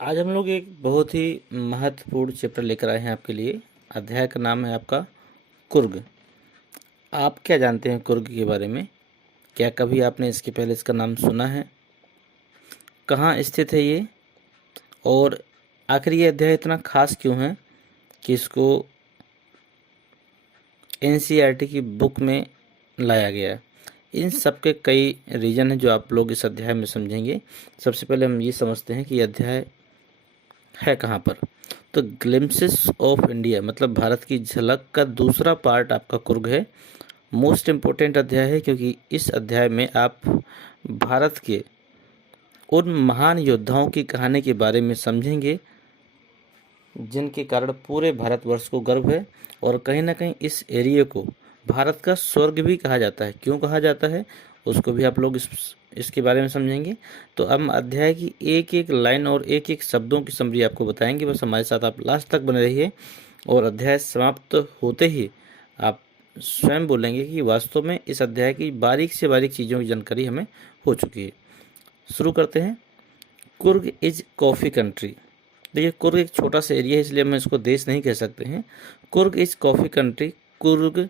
आज हम लोग एक बहुत ही महत्वपूर्ण चैप्टर लेकर आए हैं आपके लिए। अध्याय का नाम है आपका कुर्ग। आप क्या जानते हैं कुर्ग के बारे में? क्या कभी आपने इसके पहले इसका नाम सुना है? कहाँ स्थित है ये? और आखिर ये अध्याय इतना खास क्यों है कि इसको एनसीईआरटी की बुक में लाया गया है? इन सब के कई रीज़न हैं जो आप लोग इस अध्याय में समझेंगे। सबसे पहले हम ये समझते हैं कि ये अध्याय है कहाँ पर। तो ग्लिम्पसेस ऑफ इंडिया मतलब भारत की झलक का दूसरा पार्ट आपका कुर्ग है। मोस्ट इम्पोर्टेंट अध्याय है क्योंकि इस अध्याय में आप भारत के उन महान योद्धाओं की कहानी के बारे में समझेंगे जिनके कारण पूरे भारतवर्ष को गर्व है। और कहीं ना कहीं इस एरिया को भारत का स्वर्ग भी कहा जाता है। क्यों कहा जाता है उसको भी आप लोग इसके बारे में समझेंगे। तो हम अध्याय की एक एक लाइन और एक एक शब्दों की समरी आपको बताएंगे। बस हमारे साथ आप लास्ट तक बने रहिए और अध्याय समाप्त होते ही आप स्वयं बोलेंगे कि वास्तव में इस अध्याय की बारीक से बारीक चीज़ों की जानकारी हमें हो चुकी है। शुरू करते हैं। Coorg is coffee country. देखिए, कुर्ग एक छोटा सा एरिया है इसलिए हम इसको देश नहीं कह सकते हैं। Coorg is coffee country. Coorg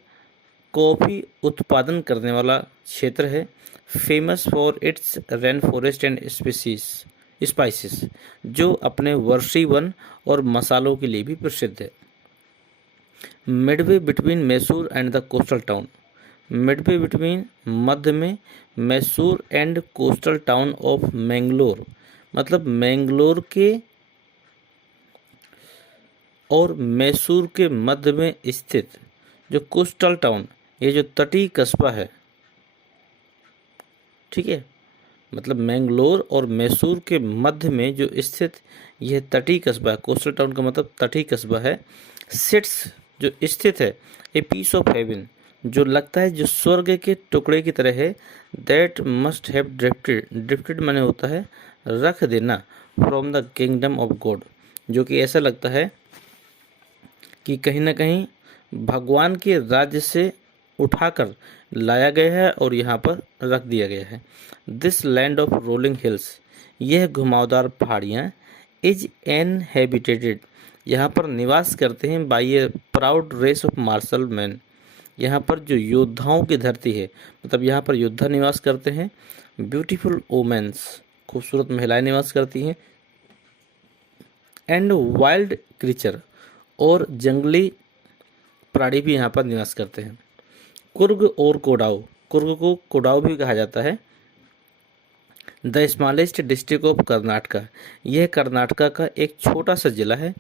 coffee उत्पादन करने वाला क्षेत्र है। Famous for its rain forest and spices, जो अपने वर्षी वन और मसालों के लिए भी प्रसिद्ध है। Midway between Mysore and the coastal town. Midway between मध्य में Mysore and coastal town of Mangalore, मतलब मैंगलोर के और मैसूर के मध्य में स्थित जो कोस्टल टाउन, ये जो तटीय कस्बा है, ठीक है, मतलब मैंगलोर और मैसूर के मध्य में जो स्थित यह तटीय कस्बा है, कोस्टल टाउन का मतलब तटीय कस्बा है। सिट्स जो स्थित है, ए पीस ऑफ हेवन, जो लगता है जो स्वर्ग के टुकड़े की तरह है। That must have drifted, drifted माने होता है रख देना, from the kingdom of God, जो कि ऐसा लगता है कि कहीं ना कहीं भगवान के राज्य से उठाकर लाया गया है और यहाँ पर रख दिया गया है। This land of rolling hills, यह घुमावदार पहाड़ियाँ, इज इनहैबिटेड, यहाँ पर निवास करते हैं by a proud race of martial man, यहाँ पर जो योद्धाओं की धरती है, मतलब यहाँ पर योद्धा निवास करते हैं। ब्यूटीफुल वोमेन्स, खूबसूरत महिलाएं निवास करती हैं। एंड वाइल्ड क्रीचर, और जंगली प्राणी भी यहाँ पर निवास करते हैं। कुर्ग और कोडाऊ, कुर्ग को कोडाऊ भी कहा जाता है। The smallest district of Karnataka, यह कर्नाटका का एक छोटा सा जिला है।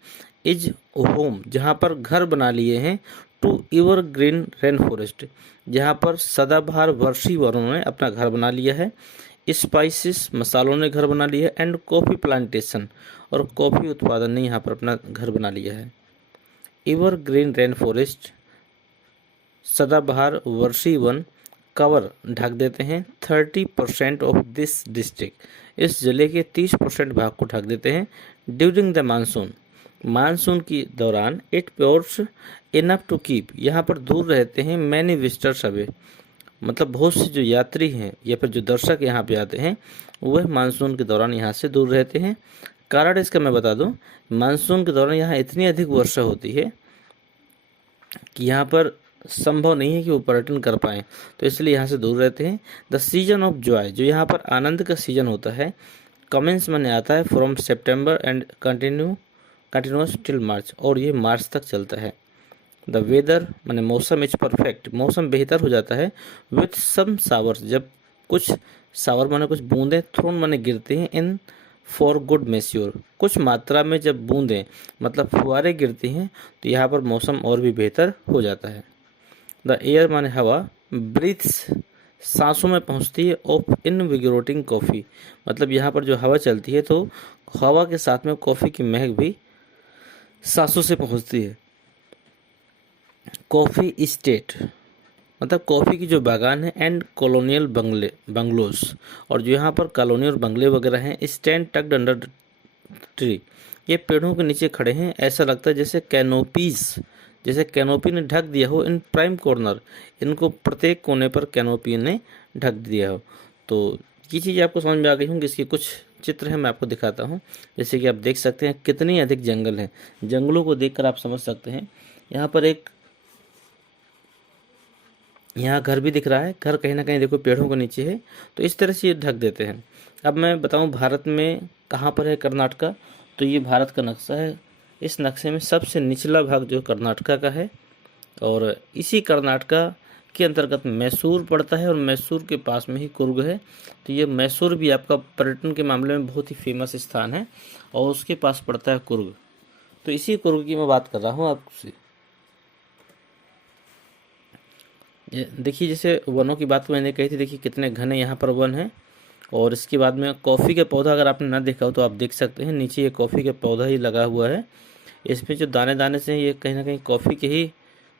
इज होम, जहाँ पर घर बना लिए हैं। To evergreen rain forest, जहाँ पर सदाबहार वर्षी वनों ने अपना घर बना लिया है। स्पाइसेस, मसालों ने घर बना लिया है। एंड कॉफ़ी प्लांटेशन, और कॉफ़ी उत्पादन ने यहाँ पर अपना घर बना लिया है। एवर ग्रीन रेन फॉरेस्ट, सदाबहार वर्षी वन, कवर ढक देते हैं 30% ऑफ दिस डिस्ट्रिक्ट, इस जिले के 30% भाग को ढक देते हैं। ड्यूरिंग द मानसून, मानसून के दौरान इट प्योर्स इनफ टू कीप, यहाँ पर दूर रहते हैं मैनी विजिटर्स अवे, मतलब बहुत से जो यात्री हैं या फिर जो दर्शक यहाँ पे आते हैं वह मानसून के दौरान यहाँ से दूर रहते हैं। कारण इसका मैं बता दूं, मानसून के दौरान यहाँ इतनी अधिक वर्षा होती है कि यहाँ पर संभव नहीं है कि वो पर्यटन कर पाएँ, तो इसलिए यहाँ से दूर रहते हैं। द सीजन ऑफ जॉय, जो यहाँ पर आनंद का सीजन होता है, कमेंस माने आता है from September and continuous till March, और ये मार्च तक चलता है। द वेदर माने मौसम इज परफेक्ट, मौसम बेहतर हो जाता है। विथ सम सावर्स, जब कुछ सावर माने कुछ बूंदें, थ्रोन माने गिरती हैं, इन फॉर गुड मेच्योर, कुछ मात्रा में जब बूंदें मतलब फुहारें गिरती हैं तो यहाँ पर मौसम और भी बेहतर हो जाता है। द एयर माने हवा, ब्रीथ्स सांसों में पहुँचती है, ऑफ इनविगोरेटिंग कॉफ़ी, मतलब यहाँ पर जो हवा चलती है तो हवा के साथ में कॉफ़ी की महक भी सांसों से पहुँचती है। कॉफ़ी स्टेट, मतलब कॉफ़ी की जो बागान है। एंड कॉलोनियल बंगलोज, और जो यहाँ पर कॉलोनी और बंगले वगैरह हैं। स्टैंड टक्ड अंडर ट्री, ये पेड़ों के नीचे खड़े हैं, ऐसा लगता है जैसे कैनोपीज, जैसे कैनोपी ने ढक दिया हो। इन प्राइम कॉर्नर, इनको प्रत्येक कोने पर कैनोपी ने ढक दिया हो। तो ये चीज़ आपको समझ में आ गई होंगी। इसकी कुछ चित्र है मैं आपको दिखाता हूँ। जैसे कि आप देख सकते हैं कितनी अधिक जंगल हैं। जंगलों को देखकर आप समझ सकते हैं। यहाँ पर एक यहाँ घर भी दिख रहा है। घर कहीं ना कहीं देखो पेड़ों के नीचे है। तो इस तरह से ये ढक देते हैं। अब मैं बताऊं भारत में कहाँ पर है कर्नाटका। तो ये भारत का नक्शा है। इस नक्शे में सबसे निचला भाग जो कर्नाटका का है और इसी कर्नाटका के अंतर्गत मैसूर पड़ता है और मैसूर के पास में ही कुर्ग है। तो ये मैसूर भी आपका पर्यटन के मामले में बहुत ही फेमस स्थान है और उसके पास पड़ता है कुर्ग। तो इसी कुर्ग की मैं बात कर रहा हूँ आपसे। देखिए जैसे वनों की बात मैंने कही थी, देखिए कितने घने यहाँ पर वन हैं। और इसके बाद में कॉफ़ी का पौधा अगर आपने ना देखा हो तो आप देख सकते हैं नीचे ये कॉफ़ी का पौधा ही लगा हुआ है। इसमें जो दाने दाने से ये कहीं ना कहीं कॉफ़ी के ही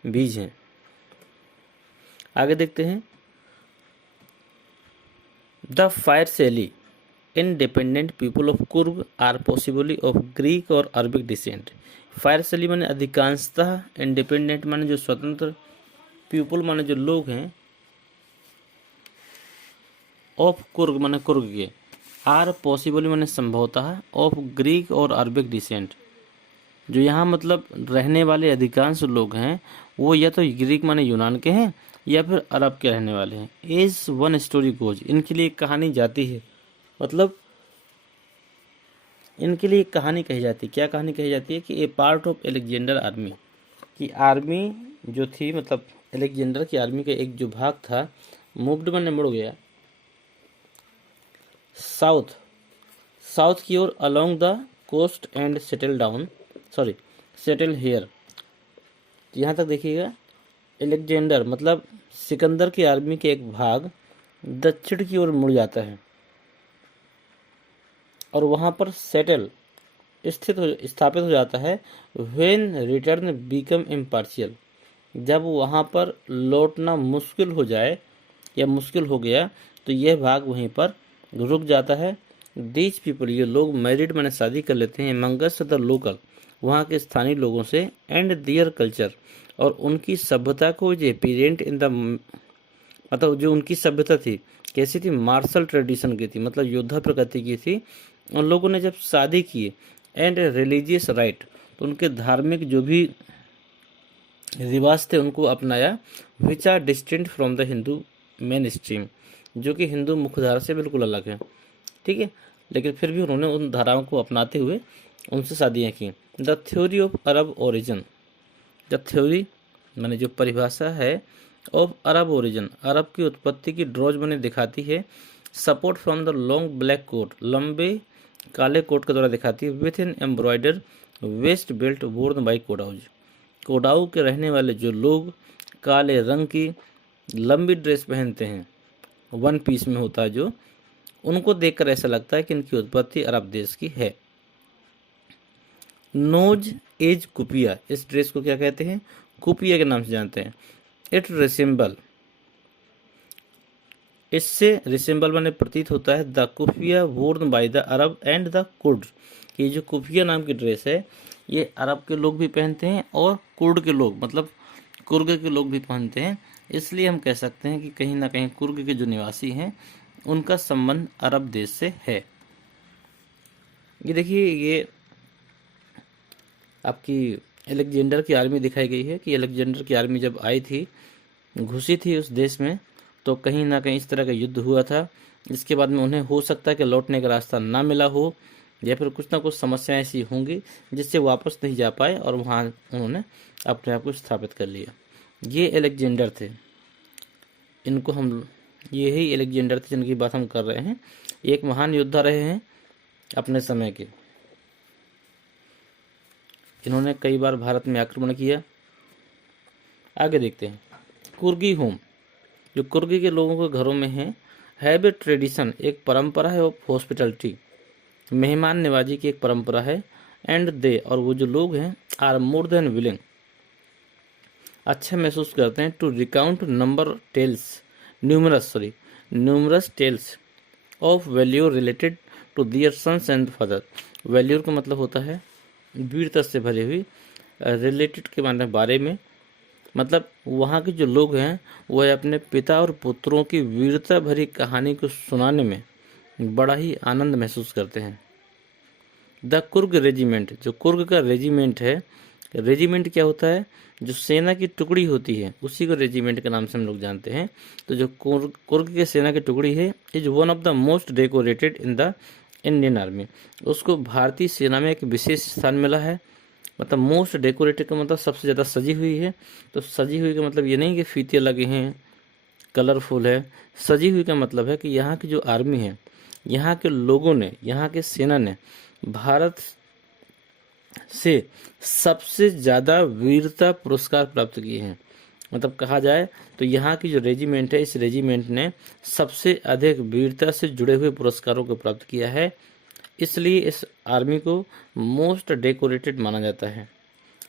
बीज हैं। आगे देखते हैं। The fiercely independent people of Coorg are possibly of Greek और अरबिक डिसेंट। फायर शैली माने अधिकांशतः, इंडिपेंडेंट माने जो स्वतंत्र, पीपल माने जो लोग हैं, ऑफ कुर्ग माने कुर्ग के, आर पॉसिबली माने संभवतः, ऑफ ग्रीक और अरबिक डिसेंट जो यहाँ मतलब रहने वाले अधिकांश लोग हैं वो या तो ग्रीक माने यूनान के हैं या फिर अरब के रहने वाले हैं। एज वन स्टोरी गोज, इनके लिए एक कहानी जाती है, मतलब इनके लिए एक कहानी कही जाती है। क्या कहानी कही जाती है कि ए पार्ट ऑफ एलेक्जेंडर आर्मी, कि आर्मी जो थी मतलब एलेक्जेंडर की आर्मी का एक जो भाग था मूव्ड माने मुड़ गया साउथ की ओर along the coast and settle here. यहाँ तक देखिएगा एलेक्जेंडर मतलब सिकंदर की आर्मी के एक भाग दक्षिण की ओर मुड़ जाता है और वहाँ पर स्थापित हो जाता है। व्हेन रिटर्न बिकम इम्पार्शियल, जब वहाँ पर लौटना मुश्किल हो जाए या मुश्किल हो गया तो यह भाग वहीं पर रुक जाता है। दीज पीपल, ये लोग मैरिड माने शादी कर लेते हैं, मंगस द लोकल, वहाँ के स्थानीय लोगों से, एंड दियर कल्चर, और उनकी सभ्यता को जो पेरेंट इन द मतलब जो उनकी सभ्यता थी कैसी थी, मार्शल ट्रेडिशन की थी, मतलब योद्धा प्रकृति की थी। उन लोगों ने जब शादी की एंड रिलीजियस राइट, तो उनके धार्मिक जो भी रिवाज थे उनको अपनाया, which are distinct from the Hindu mainstream, जो कि हिंदू मुख्यधारा से बिल्कुल अलग है। ठीक है, लेकिन फिर भी उन्होंने उन धाराओं को अपनाते हुए उनसे शादियाँ की। The theory of Arab origin, the theory मैंने जो परिभाषा है ऑफ अरब ओरिजिन, अरब की उत्पत्ति की ड्रॉज मैंने दिखाती है। Support from the long black coat, लंबे काले कोट के द्वारा दिखाती है। With an embroider waist belt worn by Kodavas, Kodava के रहने वाले जो लोग काले रंग की लंबी ड्रेस पहनते हैं, वन पीस में होता है जो, उनको देखकर ऐसा लगता है कि इनकी उत्पत्ति अरब देश की है। नोज एज कुपिया, इस ड्रेस को क्या कहते हैं, कुपिया के नाम से जानते हैं। इट रिसेंबल, इससे रिसेंबल माने प्रतीत होता है, the kufiya worn by the Arab and the Kurd, ये जो कुफिया नाम की ड्रेस है ये अरब के लोग भी पहनते हैं और कुर्ड के लोग मतलब कुर्ग के लोग भी पहनते हैं। इसलिए हम कह सकते हैं कि कहीं ना कहीं कुर्ग के जो निवासी हैं उनका संबंध अरब देश से है। ये देखिए ये आपकी एलेक्जेंडर की आर्मी दिखाई गई है कि एलेक्जेंडर की आर्मी जब आई थी, घुसी थी उस देश में, तो कहीं ना कहीं इस तरह का युद्ध हुआ था। इसके बाद में उन्हें हो सकता है कि लौटने का रास्ता ना मिला हो या फिर कुछ ना कुछ समस्याएं ऐसी होंगी जिससे वापस नहीं जा पाए और वहाँ उन्होंने अपने आप को स्थापित कर लिया। ये एलेक्जेंडर थे, इनको हम यही एलेक्जेंडर थे जिनकी बात हम कर रहे हैं। एक महान योद्धा रहे हैं अपने समय के, इन्होंने कई बार भारत में आक्रमण किया। आगे देखते हैं। कुर्गी होम, जो कुर्गी के लोगों के घरों में है, हैव ए ट्रेडिशन, एक परंपरा है ऑफ हॉस्पिटलिटी, मेहमान नवाजी की एक परंपरा है। एंड दे, और वो जो लोग हैं, आर मोर देन विलिंग, अच्छा महसूस करते हैं, to recount numerous tales of valour related to their sons and father. Valour का मतलब होता है वीरता से भरी हुई, रिलेटेड के माने बारे में, मतलब वहाँ के जो लोग हैं वह अपने पिता और पुत्रों की वीरता भरी कहानी को सुनाने में बड़ा ही आनंद महसूस करते हैं। द कुर्ग रेजिमेंट, जो कुर्ग का रेजिमेंट है, रेजिमेंट क्या होता है, जो सेना की टुकड़ी होती है उसी को रेजिमेंट के नाम से हम लोग जानते हैं। तो जो कुर्ग के सेना की टुकड़ी है, is one of the most decorated in the Indian army. उसको भारतीय सेना में एक विशेष स्थान मिला है। मतलब मोस्ट डेकोरेटेड का मतलब सबसे ज़्यादा सजी हुई है। तो सजी हुई का मतलब ये नहीं कि फीते लगे हैं, कलरफुल है। सजी हुई का मतलब है कि यहाँ की जो आर्मी है, यहाँ के लोगों ने, यहाँ के सेना ने भारत से सबसे ज़्यादा वीरता पुरस्कार प्राप्त किए हैं। मतलब कहा जाए तो यहाँ की जो रेजिमेंट है, इस रेजिमेंट ने सबसे अधिक वीरता से जुड़े हुए पुरस्कारों को प्राप्त किया है, इसलिए इस आर्मी को मोस्ट डेकोरेटेड माना जाता है।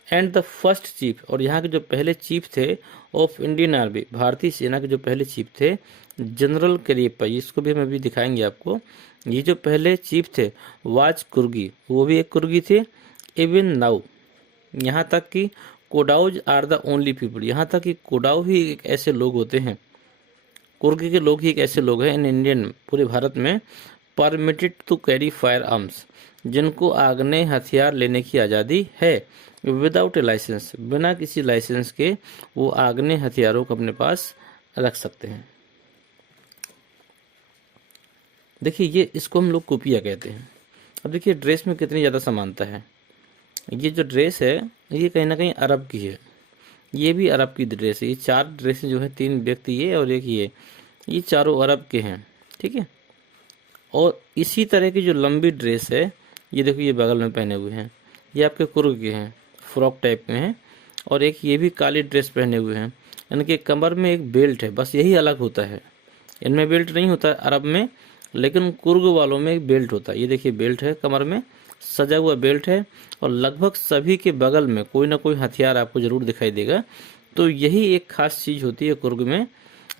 एंड द फर्स्ट चीफ, और यहाँ के जो पहले चीफ थे ऑफ इंडियन आर्मी, भारतीय सेना के जो पहले चीफ थे, जनरल करियप्पा, इसको भी हम अभी दिखाएंगे आपको। ये जो पहले चीफ थे वाज कुर्गी, वो भी एक कुर्गी थे। इवन नाउ, यहाँ तक कि कोडाउज आर द ओनली पीपल, यहाँ तक कि कोडाऊ ही एक ऐसे लोग होते हैं, कुर्ग के लोग ही एक ऐसे लोग हैं इन इंडियन, पूरे भारत में, permitted to carry firearms, जिनको आग्नेय हथियार लेने की आज़ादी है, विदाउट ए लाइसेंस, बिना किसी लाइसेंस के वो आग्नेय हथियारों को अपने पास रख सकते हैं। देखिए ये, इसको हम लोग कुपिया कहते हैं। अब देखिए ड्रेस में कितनी ज़्यादा समानता है। ये जो ड्रेस है ये कहीं ना कहीं अरब की है, ये भी अरब की ड्रेस है। ये चार ड्रेसें जो है, तीन व्यक्ति ये और एक ये चारों अरब के हैं, ठीक है। और इसी तरह की जो लंबी ड्रेस है, ये देखो ये बगल में पहने हुए हैं, ये आपके कुर्ग के हैं, फ्रॉक टाइप में हैं। और एक ये भी काली ड्रेस पहने हुए हैं, इनके कमर में एक बेल्ट है, बस यही अलग होता है। इनमें बेल्ट नहीं होता अरब में, लेकिन कुर्ग वालों में एक बेल्ट होता है। ये देखिए बेल्ट है, कमर में सजा हुआ बेल्ट है। और लगभग सभी के बगल में कोई ना कोई हथियार आपको जरूर दिखाई देगा। तो यही एक खास चीज़ होती है कुर्ग में।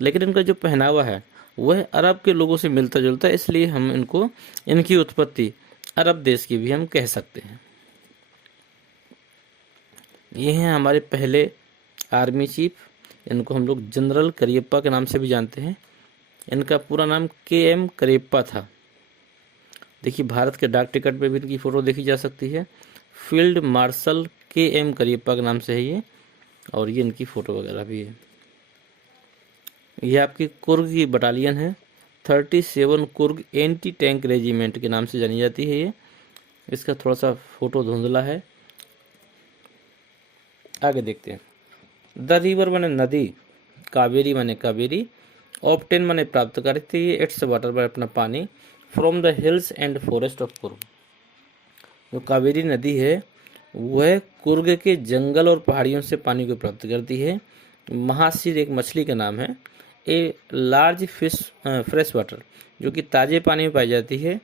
लेकिन इनका जो पहनावा है वह अरब के लोगों से मिलता जुलता है, इसलिए हम इनको, इनकी उत्पत्ति अरब देश की भी हम कह सकते हैं। ये हैं हमारे पहले आर्मी चीफ, इनको हम लोग जनरल करियप्पा के नाम से भी जानते हैं। इनका पूरा नाम KM करियप्पा था। देखिए भारत के डाक टिकट पे भी इनकी फ़ोटो देखी जा सकती है। फील्ड मार्शल KM करियप्पा के नाम से है ये, और ये इनकी फ़ोटो वगैरह भी है। ये आपकी कुर्ग की बटालियन है, 37 कुर्ग एंटी टैंक रेजिमेंट के नाम से जानी जाती है ये। इसका थोड़ा सा फ़ोटो धुंधला है। आगे देखते हैं। द रिवर माने नदी, कावेरी माने कावेरी, ऑब्टेन माने प्राप्त करती है, इट्स वाटर माने अपना पानी, from the hills and forest of Coorg. जो कावेरी नदी है वह कुर्ग के जंगल और पहाड़ियों से पानी को प्राप्त करती है। महासीर एक मछली का नाम है। A large fish fresh water, जो कि ताज़े पानी में पाई जाती है।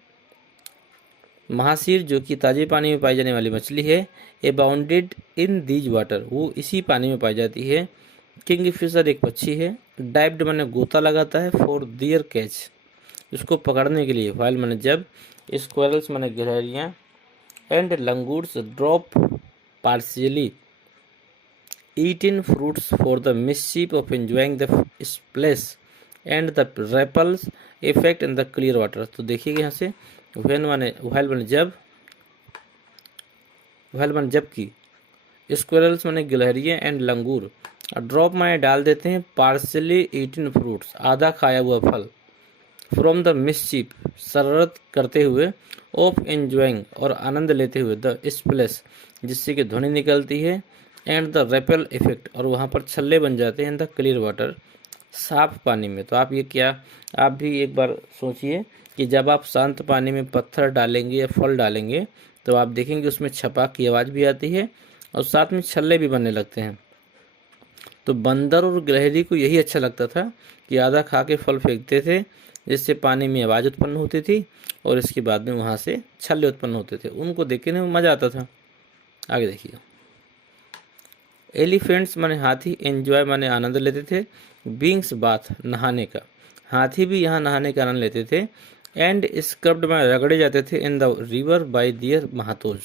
महासीर जो कि ताज़े पानी में पाई जाने वाली मछली है। A bounded in these water, वो इसी पानी में पाई जाती है। किंग फिशर एक पक्षी है। डाइव्ड माने गोता लगाता है, फॉर दियर कैच, इसको पकड़ने के लिए। व्हाइल माने जब, स्क्वायरल्स माने गिलहरियाँ, and langurs drop partially eaten fruits for the mischief of enjoying the splash and the ripples effect in the clear water. तो देखिएगा यहाँ से, व्हाइल माने जब, व्हाइल माने जब की, स्क्वायरल्स माने गिलहरियाँ, एंड लंगूर, ड्रॉप माने डाल देते हैं, पार्शियली ईटिन फ्रूट्स आधा खाया हुआ फल, फ्रॉम द मिसचीफ शरारत करते हुए, ऑफ एंजॉइंग और आनंद लेते हुए, द स्प्लैश जिससे कि ध्वनि निकलती है, एंड द रेपल इफेक्ट और वहाँ पर छल्ले बन जाते हैं, इन द क्लियर वाटर साफ पानी में। तो आप ये क्या, आप भी एक बार सोचिए कि जब आप शांत पानी में पत्थर डालेंगे या फल डालेंगे तो आप देखेंगे उसमें छपाक की आवाज़ भी आती है और साथ में छल्ले भी बनने लगते हैं। तो बंदर और गिलहरी को यही अच्छा लगता था कि आधा खा के फल फेंकते थे, जिससे पानी में आवाज़ उत्पन्न होती थी और इसके बाद में वहाँ से छल्ले उत्पन्न होते थे। उनको देखने में मज़ा आता था। आगे देखिए। एलिफेंट्स माने हाथी, एंजॉय माने आनंद लेते थे, बींग्स बाथ नहाने का, हाथी भी यहाँ नहाने का आनंद लेते थे, एंड स्क्रब्ड माने रगड़े जाते थे, इन द रिवर बाय दियर महातोज,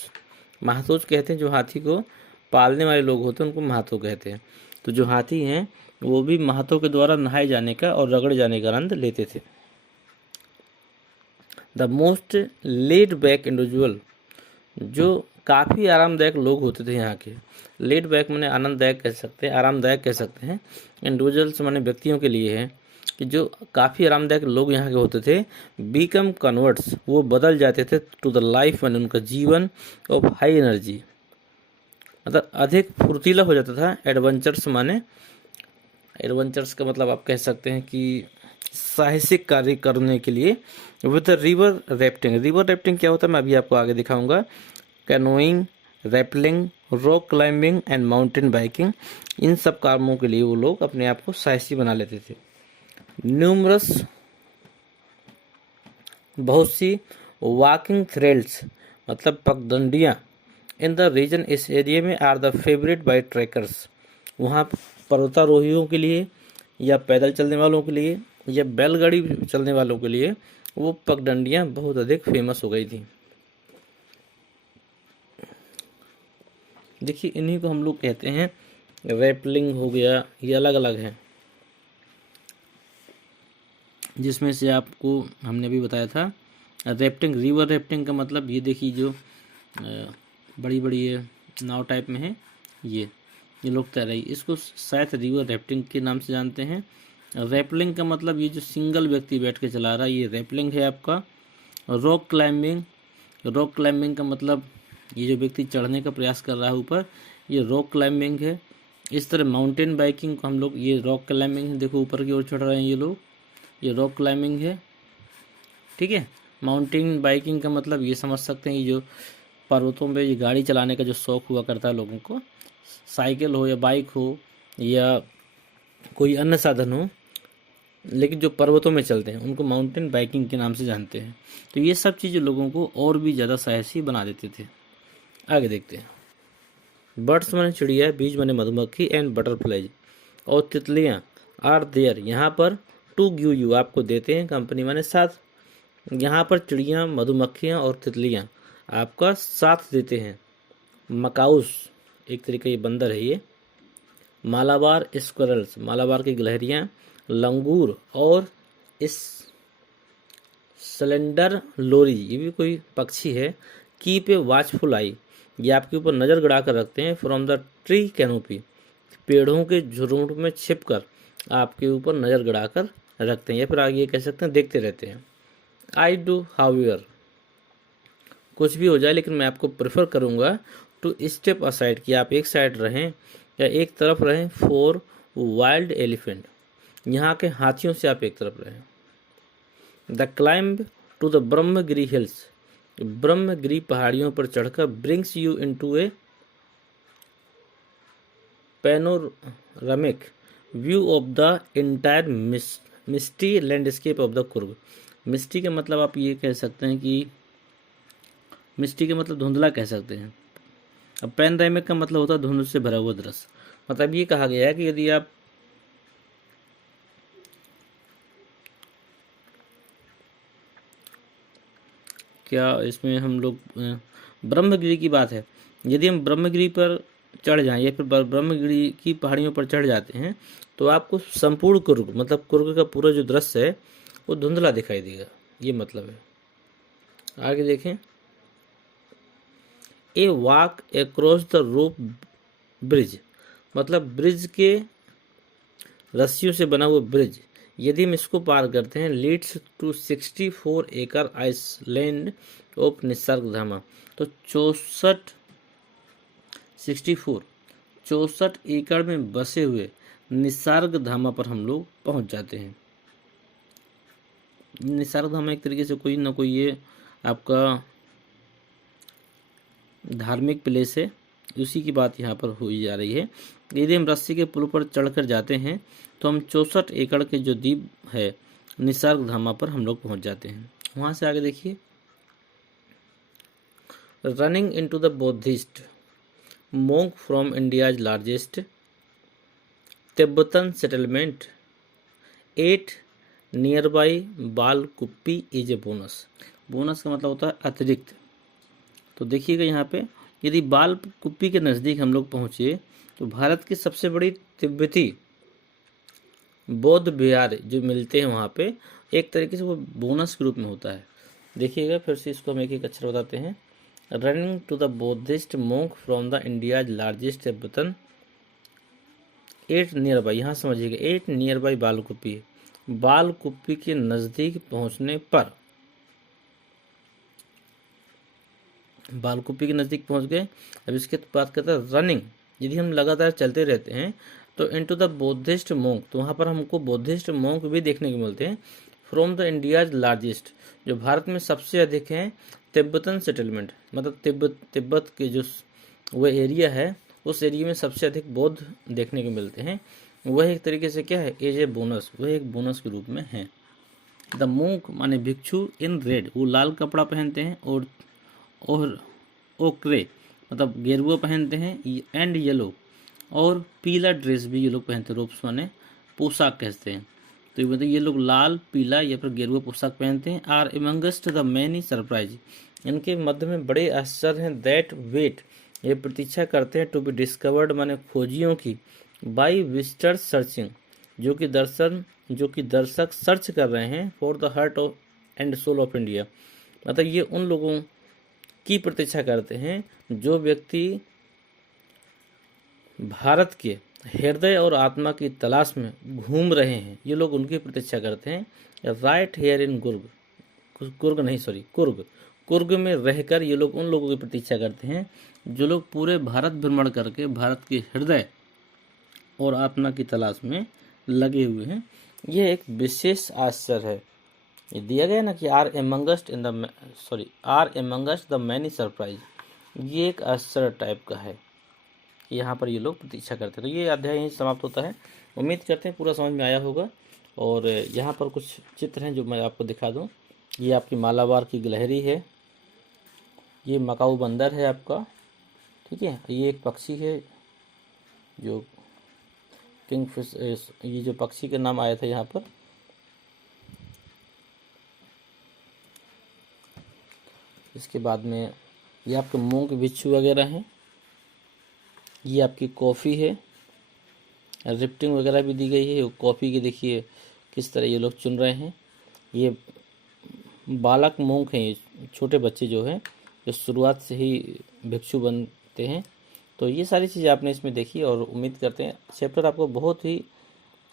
महातोज कहते हैं जो हाथी को पालने वाले लोग होते हैं उनको महातो कहते हैं। तो जो हाथी हैं वो भी महातों के द्वारा नहाए जाने का और रगड़े जाने का आनंद लेते थे। The most laid back individual, जो काफ़ी आरामदायक लोग होते थे यहाँ के। लेड बैक माने आनंददायक कह सकते हैं, आरामदायक कह सकते हैं। इंडिविजुअल्स माने व्यक्तियों के लिए है कि जो काफ़ी आरामदायक लोग यहाँ के होते थे। बीकम कन्वर्ट्स, वो बदल जाते थे टू द लाइफ माने उनका जीवन ऑफ हाई एनर्जी, मतलब अधिक फुर्तीला हो जाता था। एडवेंचर्स माने, एडवेंचर्स का मतलब आप कह सकते हैं कि साहसिक कार्य करने के लिए। With river rafting, river rafting क्या होता है मैं अभी आपको आगे दिखाऊंगा। Canoeing, rappelling, rock climbing and mountain biking, इन सब कामों के लिए वो लोग अपने आप को साहसी बना लेते थे। न्यूमरस, बहुत सी वॉकिंग थ्रेल्स मतलब पगडंडियाँ इन द रीजन, इस एरिया में are the favourite by trekkers, वहाँ पर्वतारोहियों के लिए या पैदल चलने वालों के लिए या बैलगाड़ी चलने वालों के लिए वो पगडंडियाँ बहुत अधिक फेमस हो गई थी। देखिए इन्हीं को हम लोग कहते हैं रैपलिंग हो गया, ये अलग अलग है, जिसमें से आपको हमने भी बताया था रैफ्टिंग। रिवर रैफ्टिंग का मतलब ये देखिए जो बड़ी बड़ी नाव टाइप में है, ये लोग तैर रही, इसको शायद रिवर रैफ्टिंग के नाम से जानते हैं। रैपलिंग का मतलब ये जो सिंगल व्यक्ति बैठ के चला रहा है, ये रैपलिंग है आपका। रॉक क्लाइंबिंग, रॉक क्लाइंबिंग का मतलब ये जो व्यक्ति चढ़ने का प्रयास कर रहा है ऊपर, ये रॉक क्लाइंबिंग है। इस तरह माउंटेन बाइकिंग को हम लोग, ये रॉक क्लाइंबिंग है, देखो ऊपर की ओर चढ़ रहे हैं ये लोग, ये रॉक क्लाइंबिंग है, ठीक है। माउंटेन बाइकिंग का मतलब ये समझ सकते हैं, ये जो पर्वतों में ये गाड़ी चलाने का जो शौक़ हुआ करता है लोगों को, साइकिल हो या बाइक हो या कोई अन्य साधन हो, लेकिन जो पर्वतों में चलते हैं उनको माउंटेन बाइकिंग के नाम से जानते हैं। तो ये सब चीज़ें लोगों को और भी ज़्यादा साहसी बना देते थे। आगे देखते हैं। बर्ड्स माने चिड़िया, बीज माने मधुमक्खी एंड बटरफ्लाइज, और तितलियाँ आर देयर, यहाँ पर टू गिव यू, आपको देते हैं, कंपनी माने साथ, यहाँ पर चिड़ियाँ, मधुमक्खियाँ और तितलियाँ आपका साथ देते हैं। मकाउस, एक तरीके ये बंदर है ये। मालाबार स्क्वायरल्स, मालाबार की गिलहरियाँ। लंगूर और इस सिलेंडर लोरी, ये भी कोई पक्षी है। कीप ए वॉचफुल आई, ये आपके ऊपर नज़र गड़ा कर रखते हैं। फ्रॉम द ट्री कैनोपी, पेड़ों के झुंड में छिपकर आपके ऊपर नज़र गड़ा कर रखते हैं, या फिर आगे कह सकते हैं देखते रहते हैं। आई डू हाउएवर, कुछ भी हो जाए लेकिन मैं आपको प्रेफर करूँगा टू स्टेप असाइड, कि आप एक साइड रहें या एक तरफ रहें। फॉर वाइल्ड एलिफेंट, यहाँ के हाथियों से आप एक तरफ रहें। The climb to the Brahmagiri hills, Brahmagiri पहाड़ियों पर चढ़कर brings you into a panoramic view of the entire misty landscape of the Coorg. Misty का मतलब आप ये कह सकते हैं कि मिस्टी का मतलब धुंधला कह सकते हैं। अब पैनोरामिक का मतलब होता है धुंध से भरा हुआ दृश्य। मतलब ये कहा गया है कि यदि आप क्या इसमें हम लोग ब्रह्मगिरी की बात है, यदि हम ब्रह्मगिरी पर चढ़ जाएं या फिर ब्रह्मगिरी की पहाड़ियों पर चढ़ जाते हैं तो आपको संपूर्ण कुर्ग, मतलब कुर्ग का पूरा जो दृश्य है वो धुंधला दिखाई देगा, ये मतलब है। आगे देखें। A walk across the rope bridge, मतलब ब्रिज के रस्सियों से बना हुआ ब्रिज, यदि हम इसको पार करते हैं, लीड्स टू 64 एकड़ आइसलैंड ऑफ निसर्गधामा, तो 64 एकड़ में बसे हुए निसर्गधामा पर हम लोग पहुंच जाते हैं। निसर्गधामा एक तरीके से कोई ना कोई ये आपका धार्मिक प्लेस है, उसी की बात यहाँ पर हुई जा रही है। यदि हम रस्सी के पुल पर चढ़कर जाते हैं तो हम 64 एकड़ के जो द्वीप है निसर्गधामा पर हम लोग पहुँच जाते हैं। वहाँ से आगे देखिए। Running into the Buddhist monk from India's largest Tibetan settlement 8 near by बाल कुप्पी इज ए बोनस। बोनस का मतलब होता है अतिरिक्त। तो देखिएगा यहाँ पे, यदि बाल कुप्पी के नज़दीक हम लोग पहुँचे तो भारत की सबसे बड़ी तिब्बती बौद्ध विहार जो मिलते हैं वहाँ पे, एक तरीके से वो बोनस के रूप में होता है। देखिएगा फिर से इसको हम एक एक अक्षर बताते हैं। Running to the Buddhist monk from the India's largest Tibetan at nearby, यहाँ समझिएगा at nearby Bylakuppe, Bylakuppe के नज़दीक पहुँचने पर, बालकुप्पी के नज़दीक पहुँच गए। अब इसके बात करते हैं रनिंग, यदि हम लगातार चलते रहते हैं तो इनटू द बुद्धिस्ट मोंक, तो वहाँ पर हमको बुद्धिस्ट मोंक भी देखने को मिलते हैं। फ्रॉम द इंडियाज लार्जेस्ट, जो भारत में सबसे अधिक हैं, तिब्बतन सेटलमेंट, मतलब तिब्बत के जो वो एरिया है उस एरिया में सबसे अधिक बौद्ध देखने को मिलते हैं। वह एक तरीके से क्या है, एज ए बोनस, वह एक बोनस के रूप में है। द मोंक माने भिक्षु इन रेड, वो लाल कपड़ा पहनते हैं, और ओक्रे मतलब गेरुआ पहनते हैं, एंड येलो, और पीला ड्रेस भी ये लोग पहनते हैं, रोब्स माने पोशाक कहते हैं। तो मतलब ये लोग लाल पीला या फिर गेरुआ पोशाक पहनते हैं। Are amongst the many surprise, इनके मध्य में बड़े आश्चर्य हैं। दैट वेट, ये प्रतीक्षा करते हैं। टू बी डिस्कवर्ड माने खोजियों की। बाई विजिटर्स सर्चिंग, जो कि दर्शक सर्च कर रहे हैं। For the heart of and soul of India, मतलब ये उन लोगों की प्रतीक्षा करते हैं जो व्यक्ति भारत के हृदय और आत्मा की तलाश में घूम रहे हैं, ये लोग उनकी प्रतीक्षा करते हैं। राइट हेयर इन कुर्ग में रहकर ये लोग उन लोगों की प्रतीक्षा करते हैं जो लोग पूरे भारत भ्रमण करके भारत के हृदय और आत्मा की तलाश में लगे हुए हैं। यह एक विशेष आश्चर्य है। ये दिया गया ना कि are amongst the many surprise, ये एक आश्चर्य टाइप का है, यहाँ पर ये लोग प्रतीक्षा करते हैं। तो ये अध्याय यहीं समाप्त होता है। उम्मीद करते हैं पूरा समझ में आया होगा। और यहाँ पर कुछ चित्र हैं जो मैं आपको दिखा दूँ। ये आपकी मालाबार की गिलहरी है, ये मकाऊ बंदर है आपका, ठीक है। ये एक पक्षी है जो किंगफिश, ये जो पक्षी का नाम आया था यहाँ पर। इसके बाद में ये आपके मूंग बिच्छू वगैरह हैं। ये आपकी कॉफ़ी है, रिफ्टिंग वगैरह भी दी गई है। कॉफ़ी की देखिए किस तरह ये लोग चुन रहे हैं। ये बालक मूंग हैं, ये छोटे बच्चे जो हैं जो शुरुआत से ही भिक्षु बनते हैं। तो ये सारी चीज़ें आपने इसमें देखी और उम्मीद करते हैं चैप्टर आपको बहुत ही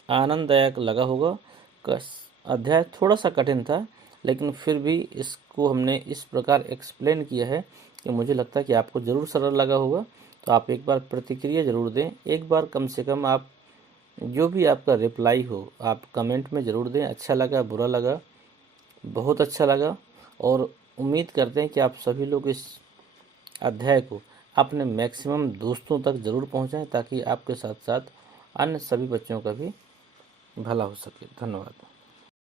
आनंददायक लगा होगा। अध्याय थोड़ा सा कठिन था, लेकिन फिर भी इसको हमने इस प्रकार एक्सप्लेन किया है कि मुझे लगता है कि आपको ज़रूर सरल लगा होगा। तो आप एक बार प्रतिक्रिया ज़रूर दें, एक बार कम से कम आप जो भी आपका रिप्लाई हो आप कमेंट में ज़रूर दें। अच्छा लगा, बुरा लगा, बहुत अच्छा लगा। और उम्मीद करते हैं कि आप सभी लोग इस अध्याय को अपने मैक्सिमम दोस्तों तक ज़रूर पहुंचाएं, ताकि आपके साथ साथ अन्य सभी बच्चों का भी भला हो सके। धन्यवाद।